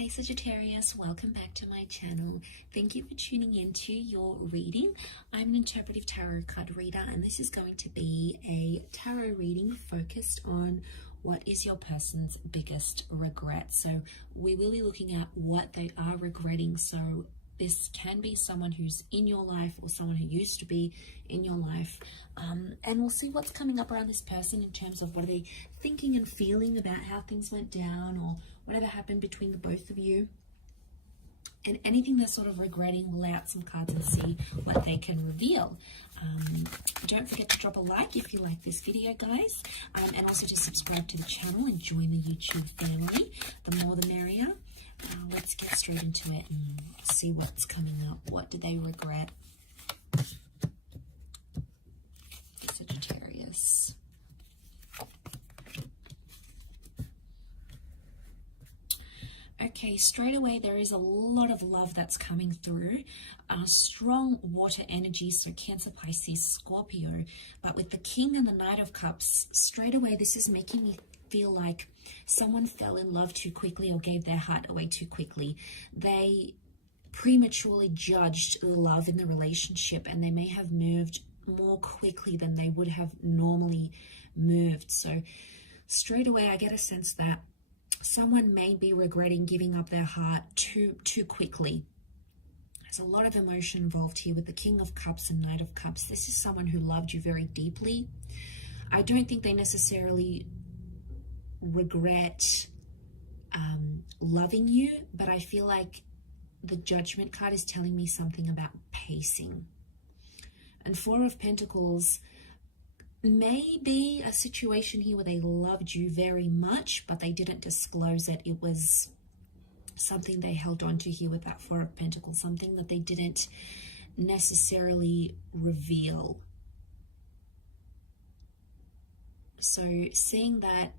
Hey Sagittarius, welcome back to my channel. Thank you for tuning in to your reading. I'm an interpretive tarot card reader, and this is going to be a tarot reading focused on what is your person's biggest regret. So we will be looking at what they are regretting. So this can be someone who's in your life or someone who used to be in your life. And we'll see what's coming up around this person in terms of what are they thinking and feeling about how things went down or whatever happened between the both of you. And anything they're sort of regretting, we'll lay out some cards and see what they can reveal. Don't forget to drop a like if you like this video, guys. And also to subscribe to the channel and join the YouTube family. The more the merrier. Let's get straight into it and see what's coming up. What do they regret? Sagittarius. Okay, straight away there is a lot of love that's coming through. Strong water energy, so Cancer, Pisces, Scorpio. But with the King and the Knight of Cups, straight away this is making me feel like someone fell in love too quickly or gave their heart away too quickly. They prematurely judged the love in the relationship, and they may have moved more quickly than they would have normally moved. So straight away I get a sense that someone may be regretting giving up their heart too quickly. There's a lot of emotion involved here with the King of Cups and Knight of Cups. This is someone who loved you very deeply. I don't think they necessarily regret loving you, but I feel like the Judgment card is telling me something about pacing. And Four of Pentacles may be a situation here where they loved you very much, but they didn't disclose it. It was something they held on to here with that Four of Pentacles, something that they didn't necessarily reveal. So seeing that,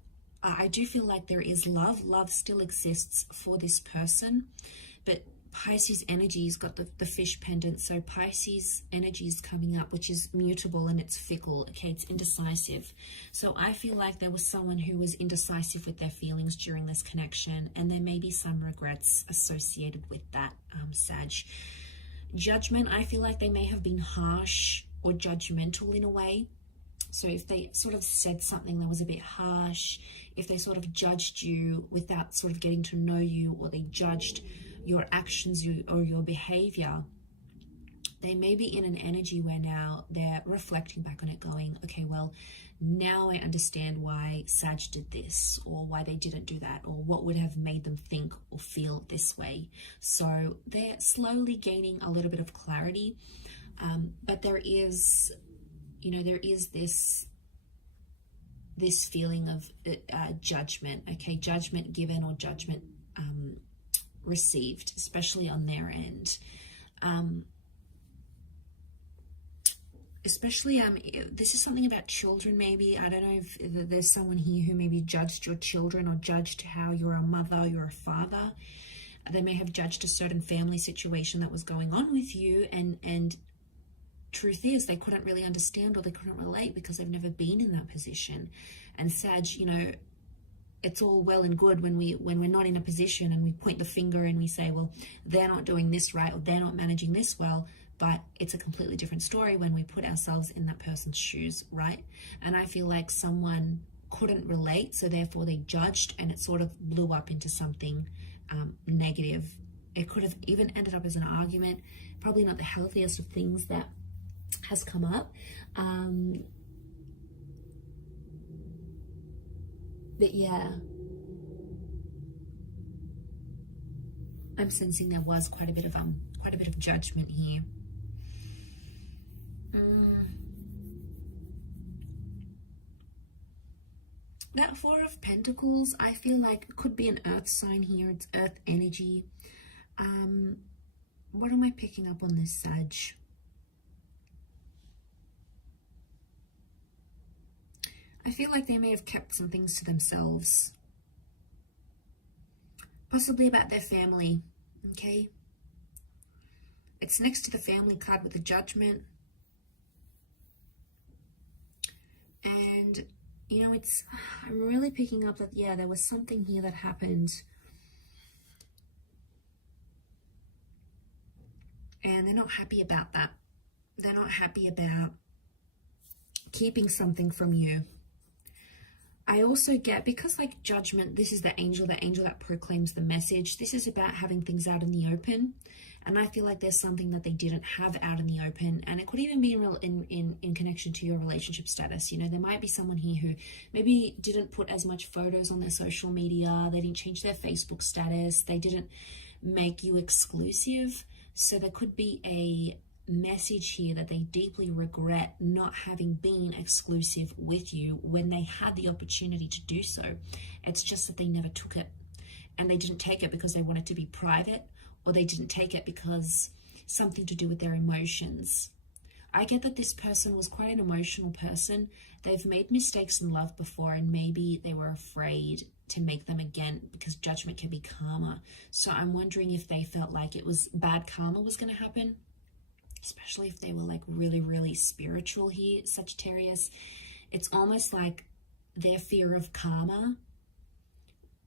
I do feel like there is love. Love still exists for this person, but Pisces energy has got the fish pendant. So Pisces energy is coming up, which is mutable and it's fickle. Okay, it's indecisive. So I feel like there was someone who was indecisive with their feelings during this connection, and there may be some regrets associated with that, Sag. Judgment, I feel like they may have been harsh or judgmental in a way. So if they sort of said something that was a bit harsh, if they sort of judged you without sort of getting to know you, or they judged your actions or your behavior, they may be in an energy where now they're reflecting back on it going, okay, well, now I understand why Sag did this, or why they didn't do that, or what would have made them think or feel this way. So they're slowly gaining a little bit of clarity, but there is, you know, there is this feeling of judgment, okay, judgment given or judgment received, especially on their end. Especially, this is something about children maybe. I don't know if there's someone here who maybe judged your children or judged how you're a mother, you're a father. They may have judged a certain family situation that was going on with you, and truth is they couldn't really understand or they couldn't relate because they've never been in that position. And Sag, you know, it's all well and good when we're not in a position and we point the finger and we say, well, they're not doing this right or they're not managing this well, but it's a completely different story when we put ourselves in that person's shoes, right? And I feel like someone couldn't relate, so therefore they judged, and it sort of blew up into something negative. It could have even ended up as an argument, probably not the healthiest of things that has come up. But yeah, I'm sensing there was quite a bit of judgment here. That Four of Pentacles, I feel like it could be an earth sign here. It's earth energy. What am I picking up on this, Sag? I feel like they may have kept some things to themselves, possibly about their family, okay? It's next to the family card with the Judgment. And, you know, I'm really picking up that, yeah, there was something here that happened And they're not happy about that. They're not happy about keeping something from you. I also get, because like Judgment, this is the angel that proclaims the message. This is about having things out in the open. And I feel like there's something that they didn't have out in the open. And it could even be in connection to your relationship status. You know, there might be someone here who maybe didn't put as much photos on their social media. They didn't change their Facebook status. They didn't make you exclusive. So there could be a message here that they deeply regret not having been exclusive with you when they had the opportunity to do so. It's just that they never took it. And they didn't take it because they wanted to be private, or they didn't take it because something to do with their emotions. I get that this person was quite an emotional person. They've made mistakes in love before, and maybe they were afraid to make them again because judgment can be karma. So I'm wondering if they felt like it was bad karma was going to happen, especially if they were like really, really spiritual here, Sagittarius. It's almost like their fear of karma,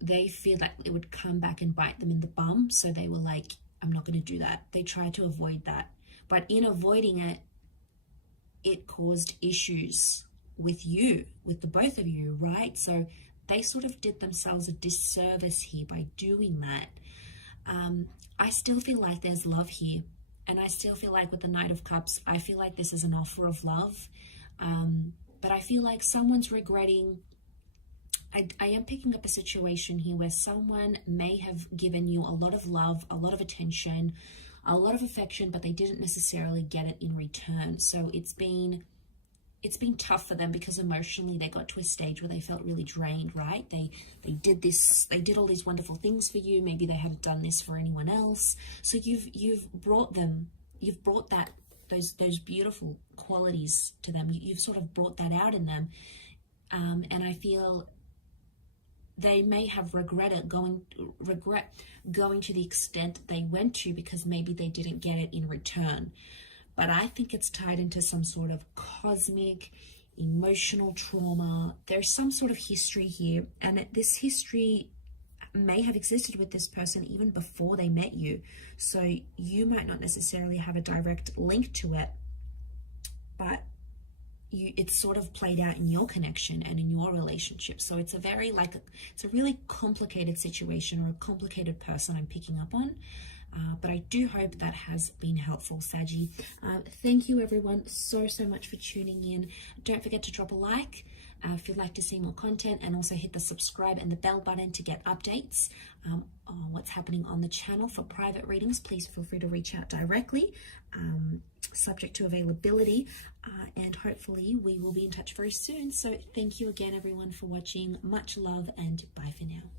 they fear that it would come back and bite them in the bum. So they were like, I'm not going to do that. They tried to avoid that. But in avoiding it, it caused issues with you, with the both of you, right? So they sort of did themselves a disservice here by doing that. I still feel like there's love here. And I still feel like with the Knight of Cups, I feel like this is an offer of love. But I feel like someone's regretting. I am picking up a situation here where someone may have given you a lot of love, a lot of attention, a lot of affection, but they didn't necessarily get it in return. So it's been tough for them because emotionally they got to a stage where they felt really drained, right? They did all these wonderful things for you. Maybe they hadn't done this for anyone else. So you've brought that those beautiful qualities to them. You've sort of brought that out in them. And I feel they may have regret going to the extent they went to because maybe they didn't get it in return. But I think it's tied into some sort of cosmic, emotional trauma. There's some sort of history here, and this history may have existed with this person even before they met you. So you might not necessarily have a direct link to it, but it's sort of played out in your connection and in your relationship. So it's it's a really complicated situation or a complicated person I'm picking up on. But I do hope that has been helpful, Saggy. Thank you everyone so much for tuning in. Don't forget to drop a like if you'd like to see more content, and also hit the subscribe and the bell button to get updates on what's happening on the channel. For private readings, please feel free to reach out directly, subject to availability, and hopefully we will be in touch very soon. So thank you again everyone for watching. Much love, and bye for now.